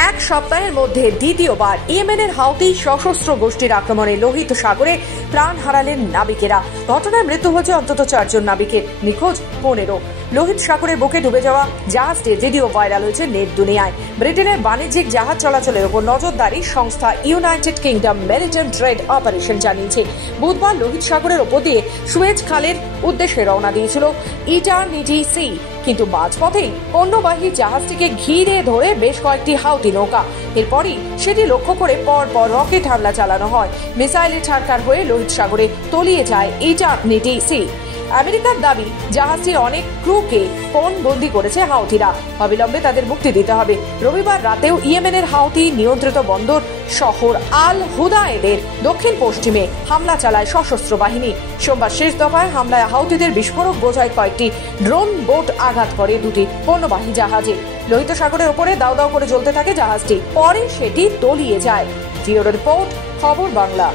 এক সপ্তাহের মধ্যে দ্বিতীয়বার ইয়েমেনের হাউথি সশস্ত্র গোষ্ঠীর আক্রমণে লোহিত সাগরে প্রাণ হারালেন নাবিকেরা। ঘটনায় মৃত্যু হয়েছে অন্তত 4 জন নাবিকের, নিখোঁজ 15। লোহিত সাগরের বুকে ডুবে যাওয়া জাহাজটি ভিডিও ভাইরাল হয়েছে নেট দুনিয়ায়। ব্রিটেনের বাণিজ্যিক জাহাজ চলাচলের উপর নজরদারি সংস্থা United kingdom maritime trade operation জানিয়েছে, বুধবার লোহিত সাগরের উপর দিয়ে সুয়েজ খালের উদ্দেশ্যে রওনা দিয়েছিল ইটারনিটি সি, কিন্তু মাঝপথেই পণ্যবাহী জাহাজটিকে ঘিরে ধরে বেশ কয়েকটি হাউথি নৌকা। এরপরই সেটি লক্ষ্য করে পরপর রকেট হামলা চালানো হয়। মিসাইলের ছাড়কার হয়ে লোহিত সাগরে তলিয়ে যায় ইটারনিটি সি। আমেরিকার দাবি, জাহাজটির অনেক ক্রুকে পণবন্দি করেছে হাউথিরা, অবিলম্বে তাদের মুক্তি দিতে হবে। রবিবার রাতেও ইয়েমেনের হাউথি নিয়ন্ত্রিত বন্দর শহর আল হুদায়েদের দক্ষিণ পশ্চিমে হামলা চালায় সশস্ত্র বাহিনী। সোমবার শেষ দফায় হামলায় হাউথিদের বিস্ফোরক বোঝায় কয়েকটি ড্রোন বোট আঘাত করে 2টি পণ্যবাহী জাহাজে। লোহিত সাগরের উপরে দাউ দাউ করে জ্বলতে থাকে জাহাজটি, পরে সেটি তলিয়ে যায়। ব্যুরো রিপোর্ট, খবর বাংলা।